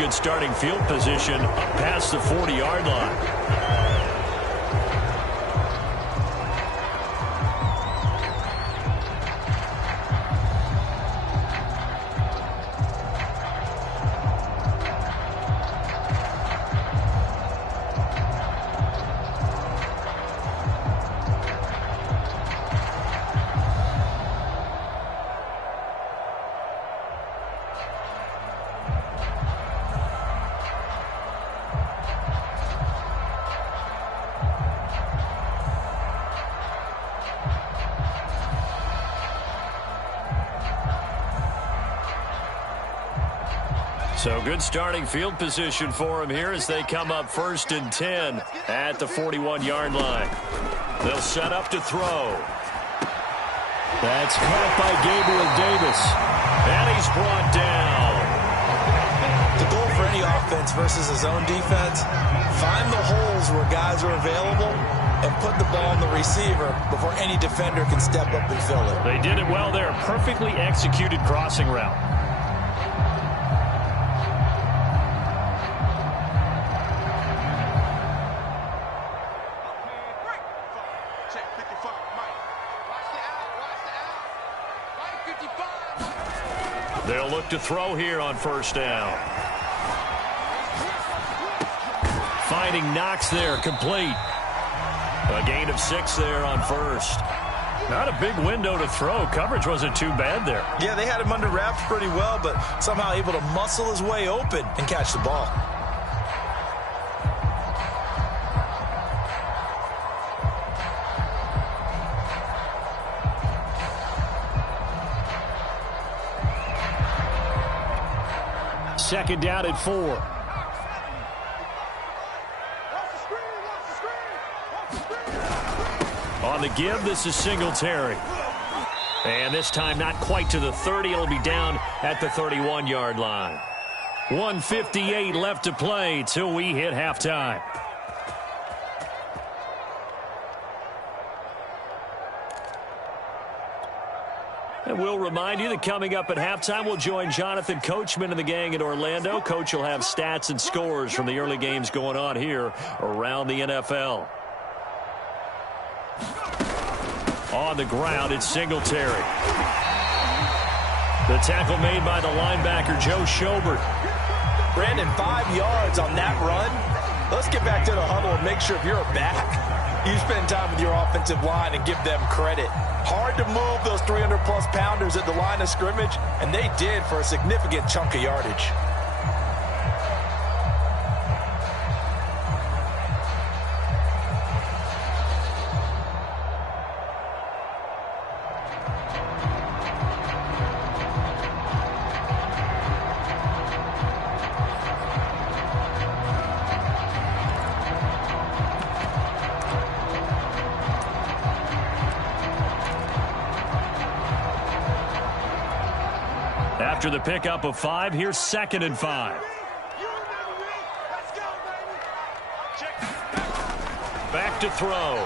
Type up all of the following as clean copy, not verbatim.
good starting field position up past the 40-yard line. So good starting field position for him here as they come up 1st and 10 at the 41-yard line. They'll set up to throw. That's caught by Gabriel Davis. And he's brought down. The goal for any offense versus his own defense, find the holes where guys are available and put the ball on the receiver before any defender can step up and fill it. They did it well there. Perfectly executed crossing route. They'll look to throw here on 1st down. Finding Knox there, complete. A gain of 6 there on 1st. Not a big window to throw. Coverage wasn't too bad there. Yeah, they had him under wraps pretty well, but somehow able to muscle his way open and catch the ball. Second down at 4. On the give, this is Singletary. And this time not quite to the 30. It'll be down at the 31-yard line. 1:58 left to play till we hit halftime. And we'll remind you that coming up at halftime, we'll join Jonathan Coachman and the gang in Orlando. Coach will have stats and scores from the early games going on here around the NFL. On the ground, it's Singletary. The tackle made by the linebacker, Joe Schobert. Brandon, 5 yards on that run. Let's get back to the huddle and make sure if you're a back, you spend time with your offensive line and give them credit. Hard to move those 300-plus pounders at the line of scrimmage, and they did for a significant chunk of yardage. After the pickup of 5, here's 2nd and 5. Back to throw.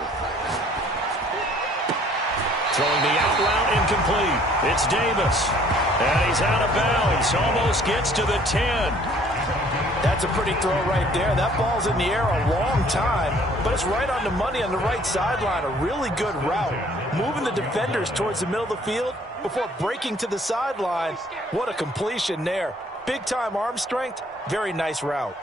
Throwing the out route incomplete. It's Davis. And he's out of bounds. Almost gets to the 10. That's a pretty throw right there. That ball's in the air a long time, but it's right on the money on the right sideline. A really good route. Moving the defenders towards the middle of the field before breaking to the sideline. What a completion there. Big-time arm strength. Very nice route.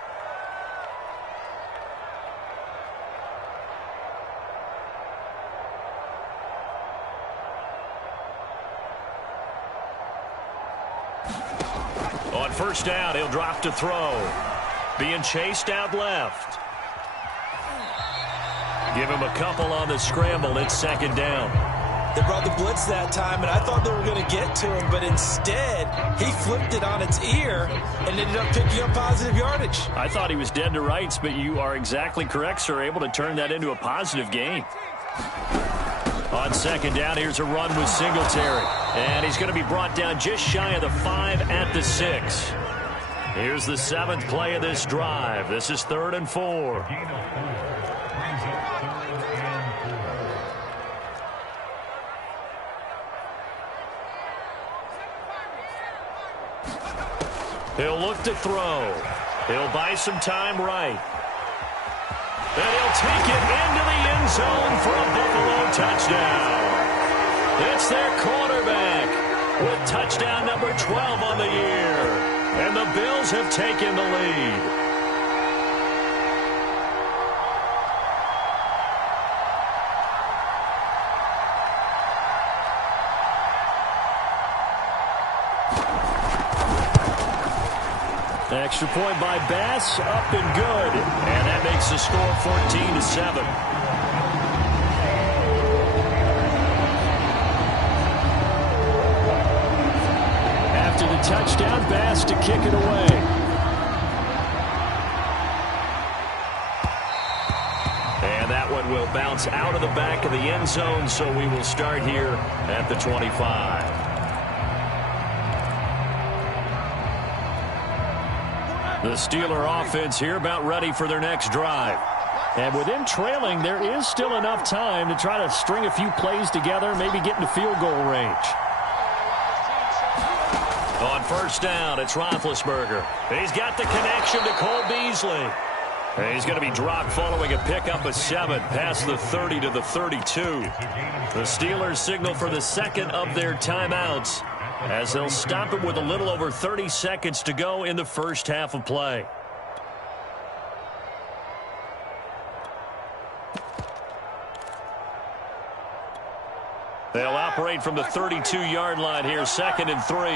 On 1st down, he'll drop to throw. Being chased out left. Give him a couple on the scramble. It's 2nd down. They brought the blitz that time, and I thought they were going to get to him, but instead, he flipped it on its ear and ended up picking up positive yardage. I thought he was dead to rights, but you are exactly correct, sir. Able to turn that into a positive gain. On 2nd down, here's a run with Singletary. And he's going to be brought down just shy of the 5 at the 6. Here's the 7th play of this drive. This is 3rd and 4. He'll look to throw. He'll buy some time right. And he'll take it into the end zone for a Buffalo touchdown. It's their quarterback with touchdown number 12 on the year. And the Bills have taken the lead. Extra point by Bass, up and good. And that makes the score 14-7. After the touchdown, Bass to kick it away. And that one will bounce out of the back of the end zone, so we will start here at the 25. The Steeler offense here about ready for their next drive. And with them trailing, there is still enough time to try to string a few plays together, maybe get into field goal range. On first down, it's Roethlisberger. He's got the connection to Cole Beasley. And he's going to be dropped following a pickup of 7 past the 30 to the 32. The Steelers signal for the second of their timeouts, as they'll stop it with a little over 30 seconds to go in the first half of play. They'll operate from the 32-yard line here, 2nd and 3.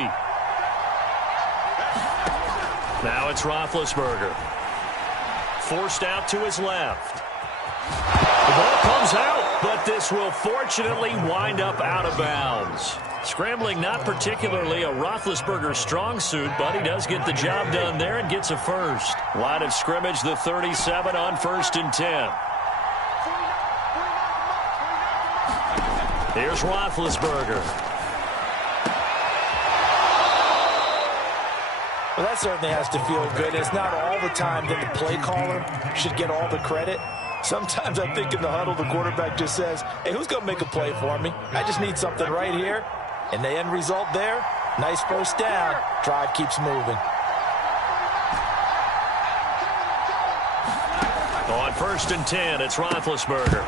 Now it's Roethlisberger. Forced out to his left. The ball comes out, but this will fortunately wind up out of bounds. Scrambling not particularly a Roethlisberger strong suit, but he does get the job done there and gets a first. Line of scrimmage, the 37 on 1st and 10. Here's Roethlisberger. Well, that certainly has to feel good. It's not all the time that the play caller should get all the credit. Sometimes I think in the huddle, the quarterback just says, hey, who's going to make a play for me? I just need something right here. And the end result there, nice first down. Drive keeps moving. On 1st and 10, it's Roethlisberger.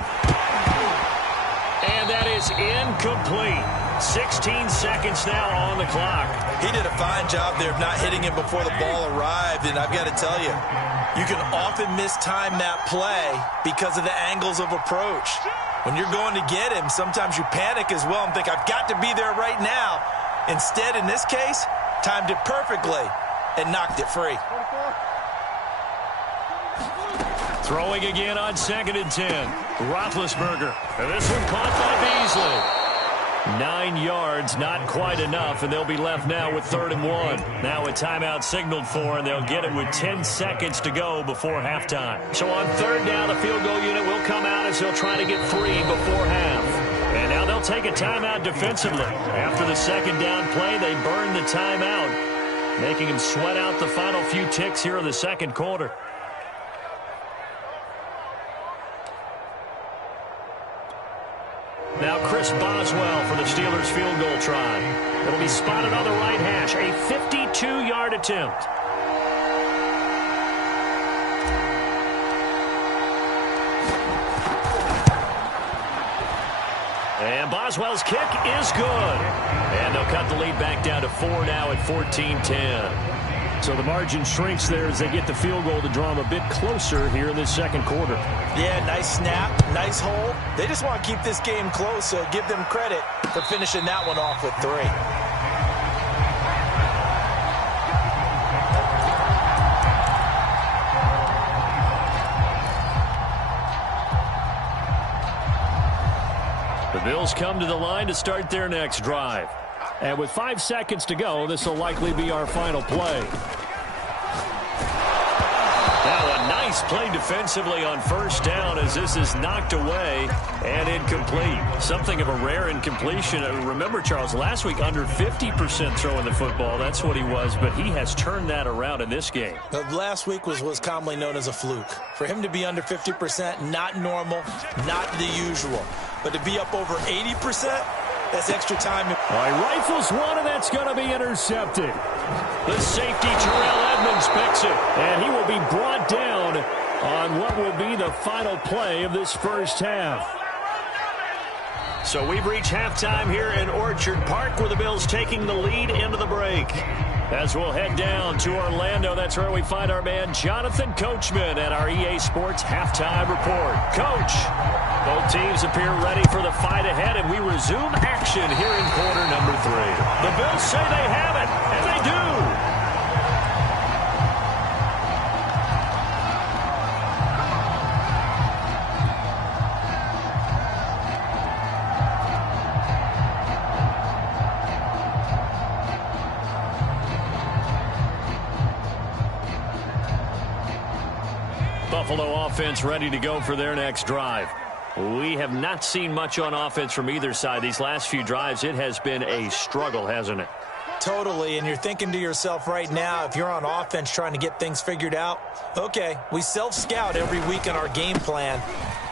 And that is incomplete. 16 seconds now on the clock. He did a fine job there of not hitting him before the ball arrived. And I've got to tell you, you can often mistime that play because of the angles of approach. When you're going to get him, sometimes you panic as well and think, I've got to be there right now. Instead, in this case, timed it perfectly and knocked it free. Throwing again on 2nd and 10. Roethlisberger. And this one caught by Beasley. 9 yards, not quite enough, and they'll be left now with 3rd and 1. Now a timeout signaled for, and they'll get it with 10 seconds to go before halftime. So on 3rd down, the field goal unit will come out as they'll try to get 3 before half. And now they'll take a timeout defensively. After the 2nd down play, they burn the timeout, making them sweat out the final few ticks here in the 2nd quarter. Now Chris Boswell for the Steelers field goal try. It'll be spotted on the right hash. A 52-yard attempt. And Boswell's kick is good. And they'll cut the lead back down to 4 now at 14-10. So the margin shrinks there as they get the field goal to draw them a bit closer here in this 2nd quarter. Yeah, nice snap, nice hole. They just want to keep this game close, so give them credit for finishing that one off with 3. The Bills come to the line to start their next drive. And with 5 seconds to go, this will likely be our final play. Now a nice play defensively on 1st down as this is knocked away and incomplete. Something of a rare incompletion. Remember, Charles, last week under 50% throwing the football. That's what he was, but he has turned that around in this game. Last week was commonly known as a fluke. For him to be under 50%, not normal, not the usual. But to be up over 80%, That's extra time. All right, rifles one, and that's going to be intercepted. The safety, Terrell Edmonds, picks it, and he will be brought down on what will be the final play of this first half. So we've reached halftime here in Orchard Park, where the Bills taking the lead into the break. As we'll head down to Orlando, that's where we find our man Jonathan Coachman at our EA Sports Halftime Report. Coach, both teams appear ready for the fight ahead, and we resume action here in quarter number 3. The Bills say they have it, and they do. Buffalo offense ready to go for their next drive. We have not seen much on offense from either side. These last few drives, it has been a struggle, hasn't it? Totally, and you're thinking to yourself right now, if you're on offense trying to get things figured out, okay, we self-scout every week in our game plan.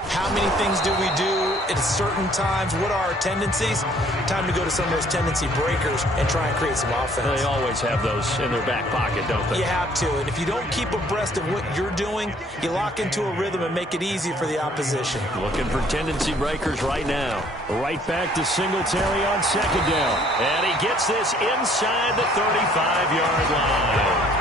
How many things do we do at certain times? What are our tendencies? Time to go to some of those tendency breakers and try and create some offense. They always have those in their back pocket, don't they? You have to, and if you don't keep abreast of what you're doing, you lock into a rhythm and make it easy for the opposition. Looking for tendency breakers right now. Right back to Singletary on second down. And he gets this inside the 35-yard line.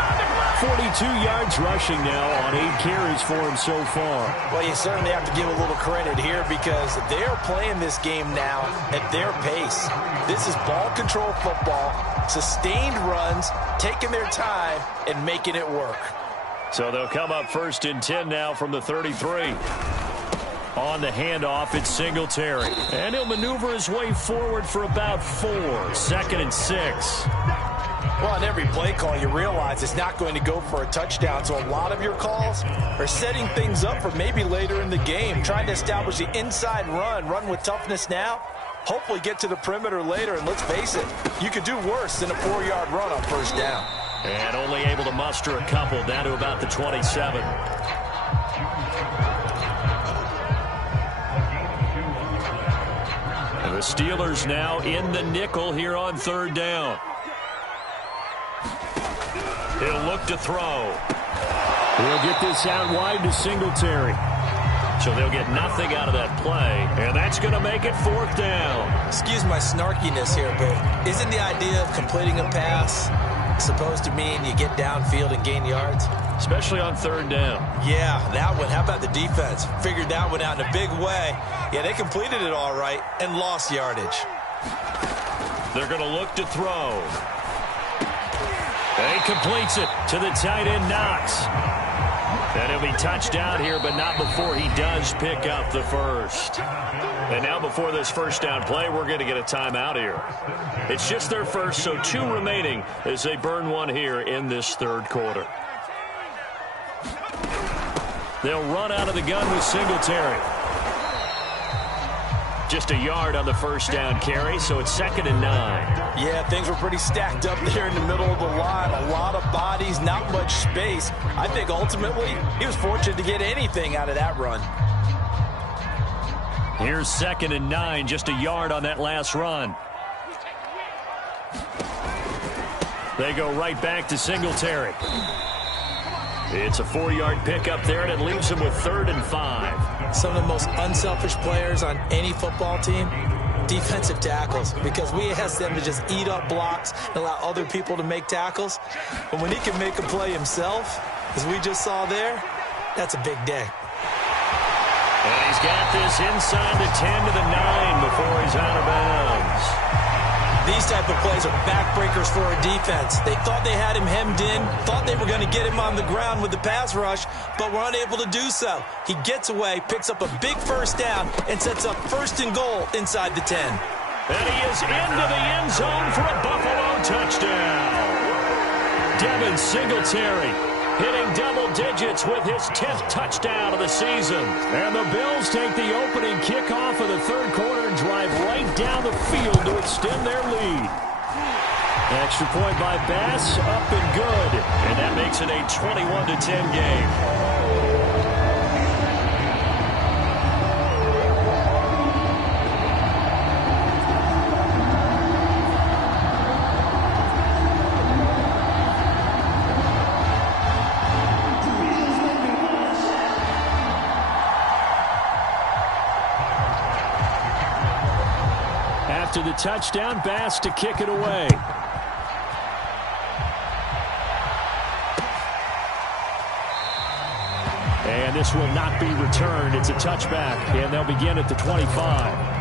42 yards rushing now on 8 carries for him so far. Well, you certainly have to give a little credit here because they're playing this game now at their pace. This is ball control football, sustained runs, taking their time and making it work. So they'll come up 1st and 10 now from the 33. On the handoff, it's Singletary. And he'll maneuver his way forward for about 4. 2nd and 6. Well, in every play call, you realize it's not going to go for a touchdown. So a lot of your calls are setting things up for maybe later in the game, trying to establish the inside run with toughness now, hopefully get to the perimeter later. And let's face it, you could do worse than a 4-yard run on 1st down. And only able to muster a couple down to about the 27. And the Steelers now in the nickel here on 3rd down. He'll look to throw. He'll get this out wide to Singletary. So they'll get nothing out of that play, and that's going to make it 4th down. Excuse my snarkiness here, but isn't the idea of completing a pass supposed to mean you get downfield and gain yards? Especially on 3rd down. Yeah, that one. How about the defense? Figured that one out in a big way. Yeah, they completed it all right and lost yardage. They're going to look to throw. And he completes it to the tight end, Knox. And he'll be touched down here, but not before he does pick up the first. And now before this 1st down play, we're going to get a timeout here. It's just their first, so 2 remaining as they burn one here in this 3rd quarter. They'll run out of the gun with Singletary. Just a yard on the 1st down carry, so it's 2nd and 9. Yeah, things were pretty stacked up there in the middle of the line. A lot of bodies, not much space. I think ultimately he was fortunate to get anything out of that run. Here's 2nd and 9, just a yard on that last run. They go right back to Singletary. It's a 4-yard pickup there, and it leaves them with 3rd and 5. Some of the most unselfish players on any football team, defensive tackles, because we ask them to just eat up blocks and allow other people to make tackles. But when he can make a play himself, as we just saw there, that's a big day. And he's got this inside the 10 to the 9 before he's out of bounds. These type of plays are backbreakers for a defense. They thought they had him hemmed in, thought they were going to get him on the ground with the pass rush, but were unable to do so. He gets away, picks up a big 1st down, and sets up 1st and goal inside the 10. And he is into the end zone for a Buffalo touchdown. Devin Singletary hitting double digits with his 10th touchdown of the season. And the Bills take the opening kickoff of the 3rd quarter and drive right down the field to extend their lead. Extra point by Bass, up and good. And that makes it a 21-10 game. touchdown pass to kick it away. And this will not be returned. It's a touchback, and they'll begin at the 25.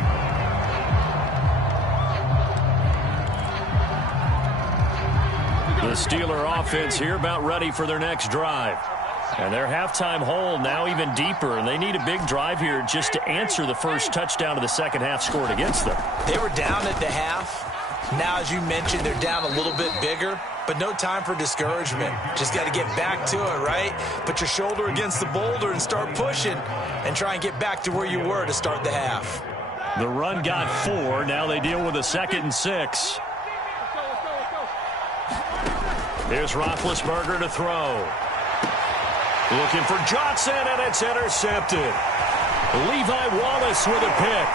The Steeler offense here about ready for their next drive. And their halftime hole now even deeper, and they need a big drive here just to answer the first touchdown of the second half scored against them. They were down at the half. Now, as you mentioned, they're down a little bit bigger, but no time for discouragement. Just got to get back to it, right? Put your shoulder against the boulder and start pushing and try and get back to where you were to start the half. The run got 4. Now they deal with a 2nd and 6. Here's Roethlisberger to throw. Looking for Johnson, and it's intercepted. Levi Wallace with a pick.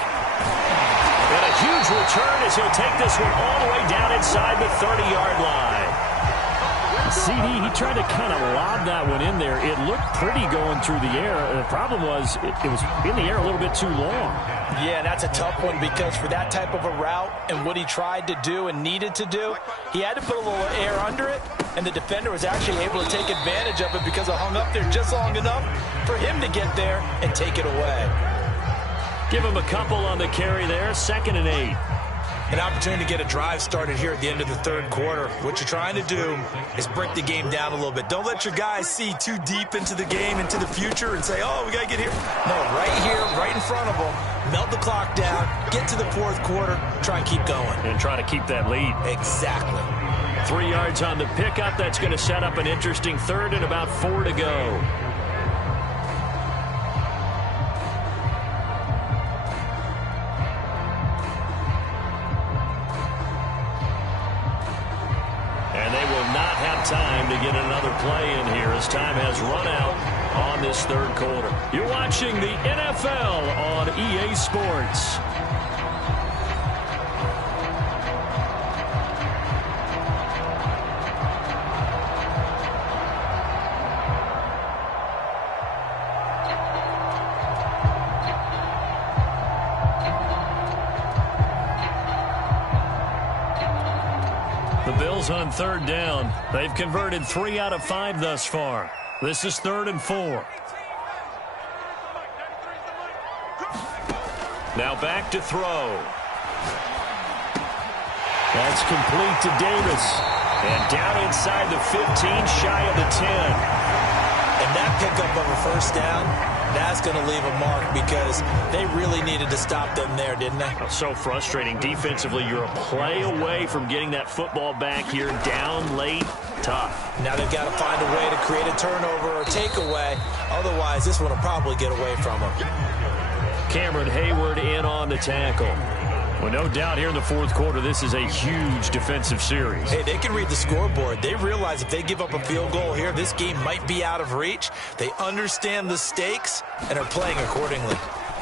And a huge return as he'll take this one all the way down inside the 30-yard line. CD, he tried to kind of lob that one in there. It looked pretty going through the air. The problem was it was in the air a little bit too long. Yeah, that's a tough one because for that type of a route and what he tried to do and needed to do, he had to put a little air under it, and the defender was actually able to take advantage of it because it hung up there just long enough for him to get there and take it away. Give him a couple on the carry there, 2nd and 8. An opportunity to get a drive started here at the end of the third quarter. What you're trying to do is break the game down a little bit. Don't let your guys see too deep into the game, into the future, and say, oh, we got to get here. No, right here, right in front of them. Melt the clock down, get to the fourth quarter, try and keep going. And try to keep that lead. Exactly. 3 yards on the pickup. That's going to set up an interesting 3rd and about 4 to go. Time to get another play in here as time has run out on this third quarter. You're watching the NFL on EA Sports. On 3rd down. They've converted 3 out of 5 thus far. This is 3rd and 4. Now back to throw. That's complete to Davis. And down inside the 15, shy of the 10. And that pickup of a first down, that's going to leave a mark because they really needed to stop them there, didn't they? So frustrating. Defensively, you're a play away from getting that football back here down late. Tough. Now they've got to find a way to create a turnover or takeaway. Otherwise, this one will probably get away from them. Cameron Hayward in on the tackle. Well, no doubt here in the fourth quarter, this is a huge defensive series. Hey, they can read the scoreboard. They realize if they give up a field goal here, this game might be out of reach. They understand the stakes and are playing accordingly.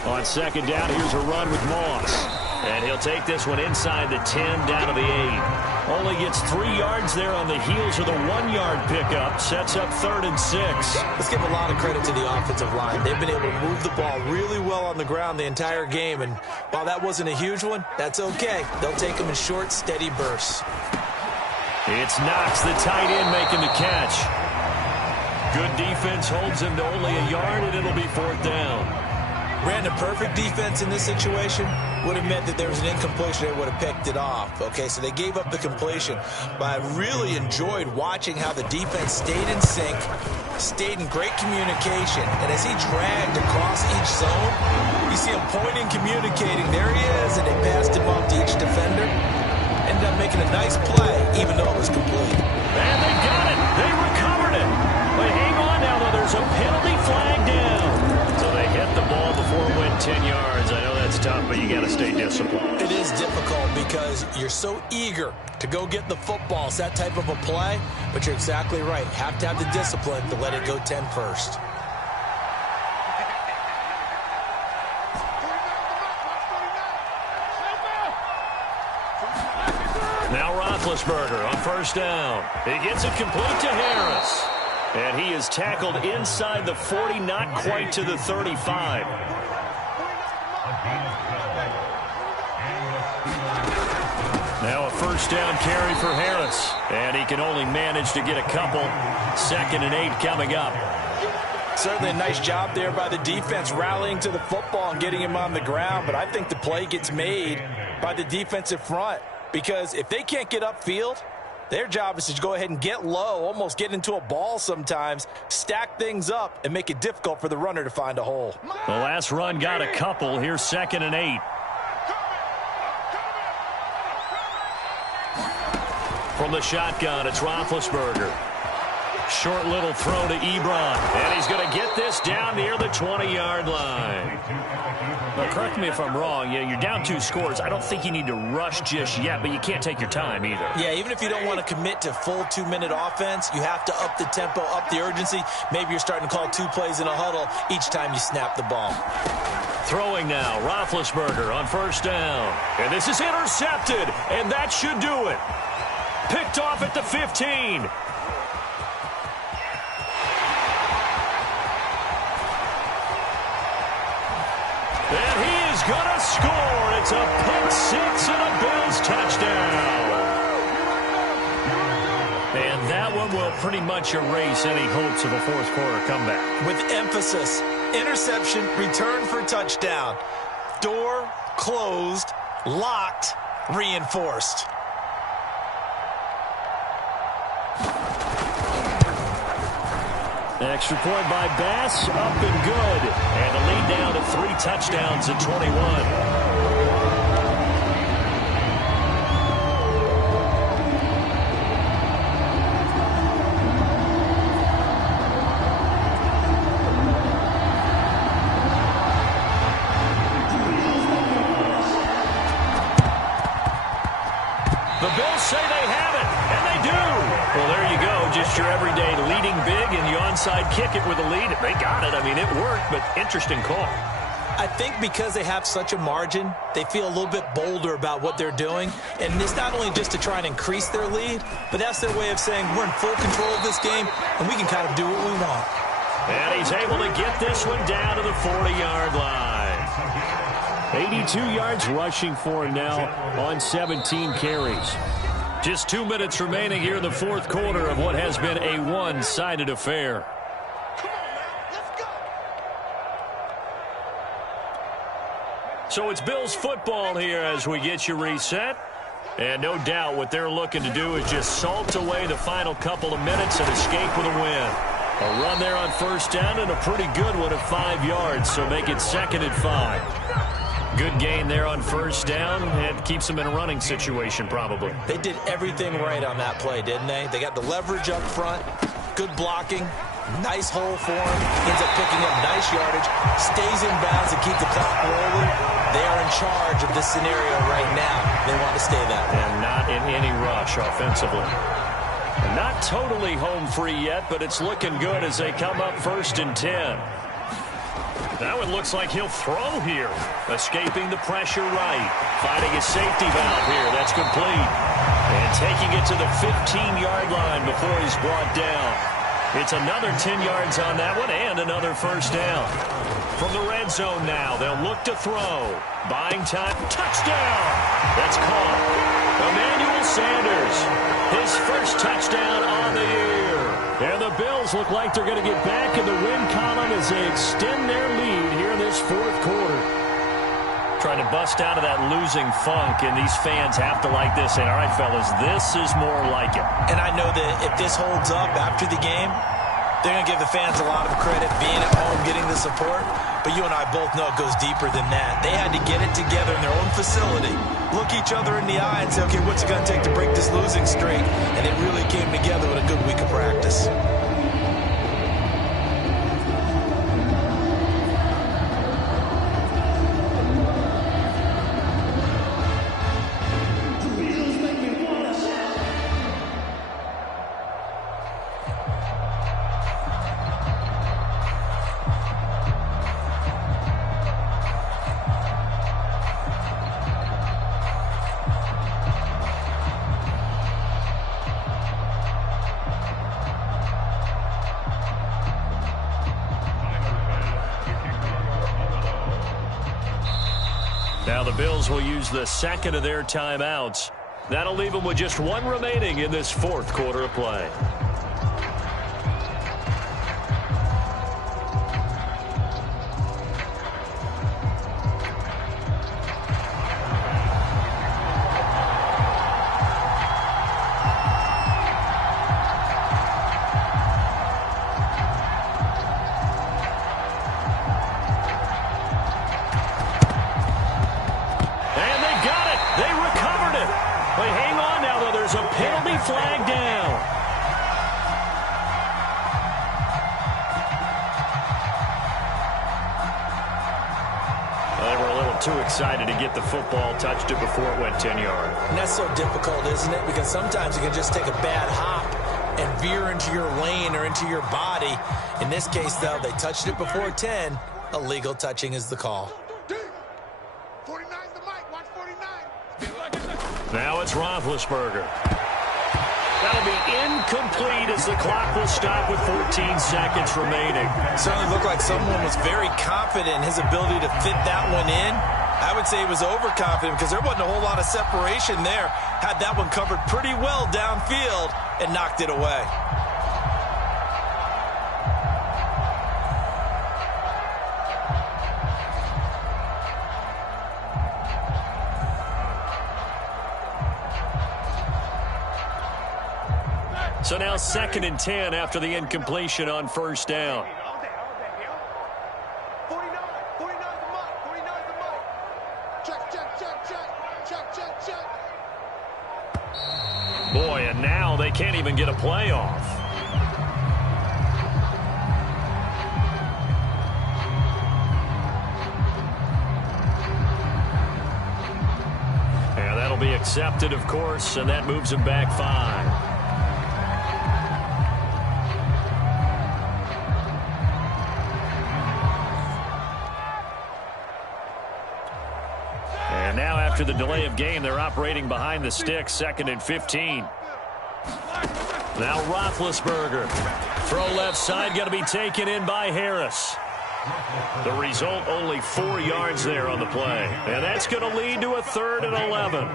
On 2nd down, here's a run with Moss. And he'll take this one inside the 10, down to the 8. Only gets 3 yards there on the heels of the 1-yard pickup. Sets up 3rd and 6. Let's give a lot of credit to the offensive line. They've been able to move the ball really well on the ground the entire game. And while that wasn't a huge one, that's okay. They'll take them in short, steady bursts. It's Knox, the tight end, making the catch. Good defense holds him to only a yard, and it'll be 4th down. Brandon, perfect defense in this situation would have meant that there was an incompletion. They would have picked it off. Okay, so they gave up the completion. But I really enjoyed watching how the defense stayed in sync, stayed in great communication. And as he dragged across each zone, you see him pointing, communicating. There he is, and they passed him off to each defender. Ended up making a nice play, even though it was complete. And they got it. They recovered it. But hang on now, though. There's a penalty flag down. So they hit the ball before it went 10 yards. I know that's tough, but you got to stay disciplined. It is difficult because you're so eager to go get the football. It's that type of a play, but you're exactly right. Have to have the discipline to let it go 10 first. Now Roethlisberger on 1st down. He gets it complete to Harris. And he is tackled inside the 40, not quite to the 35. Now a first down carry for Harris. And he can only manage to get a couple. 2nd and 8 coming up. Certainly a nice job there by the defense rallying to the football and getting him on the ground. But I think the play gets made by the defensive front. Because if they can't get upfield, their job is to go ahead and get low, almost get into a ball sometimes, stack things up, and make it difficult for the runner to find a hole. The last run got a couple. Here's 2nd and 8. From the shotgun, it's Roethlisberger. Short little throw to Ebron. And he's going to get this down near the 20-yard line. Now, correct me if I'm wrong. Yeah, you're down 2 scores. I don't think you need to rush just yet, but you can't take your time either. Yeah, even if you don't want to commit to full 2-minute offense, you have to up the tempo, up the urgency. Maybe you're starting to call 2 plays in a huddle each time you snap the ball. Throwing now, Roethlisberger on first down. And this is intercepted, and that should do it. Picked off at the 15. And he is going to score. It's a pick 6 and a Bills touchdown. And that one will pretty much erase any hopes of a fourth quarter comeback. With emphasis, interception, return for touchdown. Door closed, locked, reinforced. Extra point by Bass, up and good. And the lead down to 3 touchdowns at 21. The Bills say they have it, and they do. Well, there you go. Just your everyday leading big, and you onside kick it with a lead. They got it. I mean, it worked, but interesting call. I think because they have such a margin, they feel a little bit bolder about what they're doing. And it's not only just to try and increase their lead, but that's their way of saying we're in full control of this game, and we can kind of do what we want. And he's able to get this one down to the 40-yard line. 82 yards rushing for him now on 17 carries. Just 2 minutes remaining here in the fourth quarter of what has been a one-sided affair. So it's Bills football here as we get you reset. And no doubt what they're looking to do is just salt away the final couple of minutes and escape with a win. A run there on first down and a pretty good one at 5 yards, so make it 2nd and 5. Good gain there on first down and keeps them in a running situation probably. They did everything right on that play, didn't they? They got the leverage up front, good blocking, nice hole for him, ends up picking up nice yardage, stays in bounds and keep the clock rolling. They are in charge of this scenario right now. They want to stay that way. And not in any rush offensively. And not totally home free yet, but it's looking good as they come up 1st and 10. Now it looks like he'll throw here. Escaping the pressure right. Finding his safety valve here. That's complete. And taking it to the 15-yard line before he's brought down. It's another 10 yards on that one and another first down. From the red zone now, they'll look to throw. Buying time. Touchdown! That's caught. Emmanuel Sanders. His first touchdown on the year. And the Bills look like they're going to get back in the win column as they extend their lead here in this fourth quarter. Trying to bust out of that losing funk, and these fans have to like this. And all right, fellas, this is more like it. And I know that if this holds up after the game, they're going to give the fans a lot of credit, being at home, getting the support. But you and I both know it goes deeper than that. They had to get it together in their own facility, look each other in the eye and say, okay, what's it going to take to break this losing streak? And it really came together with a good week of practice. Now the Bills will use the second of their timeouts That'll leave them with just one remaining in this fourth quarter of play. Flag down. Well, they were a little too excited to get the football, touched it before it went 10 yards. And that's so difficult, isn't it? Because sometimes you can just take a bad hop and veer into your lane or into your body. In this case, though, they touched it before 10. Illegal touching is the call. 49's the mic. Watch 49. Now it's Roethlisberger. That'll be incomplete as the clock will stop with 14 seconds remaining. Certainly looked like someone was very confident in his ability to fit that one in. I would say he was overconfident because there wasn't a whole lot of separation there. Had that one covered pretty well downfield and knocked it away. So now 2nd and 10 after the incompletion on first down. 49's the mic. 49's the mic. Check. Boy, and now they can't even get a play off. And that'll be accepted, of course, and that moves them back 5. Now, after the delay of game, they're operating behind the sticks, 2nd and 15. Now Roethlisberger. Throw left side, going to be taken in by Harris. The result, only 4 yards there on the play. And that's going to lead to a 3rd and 11.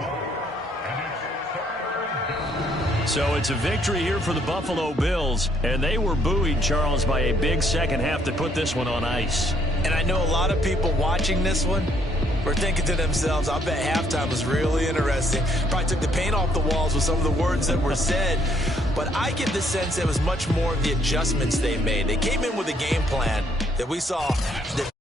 So it's a victory here for the Buffalo Bills. And they were buoyed, Charles, by a big second half to put this one on ice. And I know a lot of people watching this one were thinking to themselves, I bet halftime was really interesting. Probably took the paint off the walls with some of the words that were said. But I get the sense it was much more of the adjustments they made. They came in with a game plan that we saw that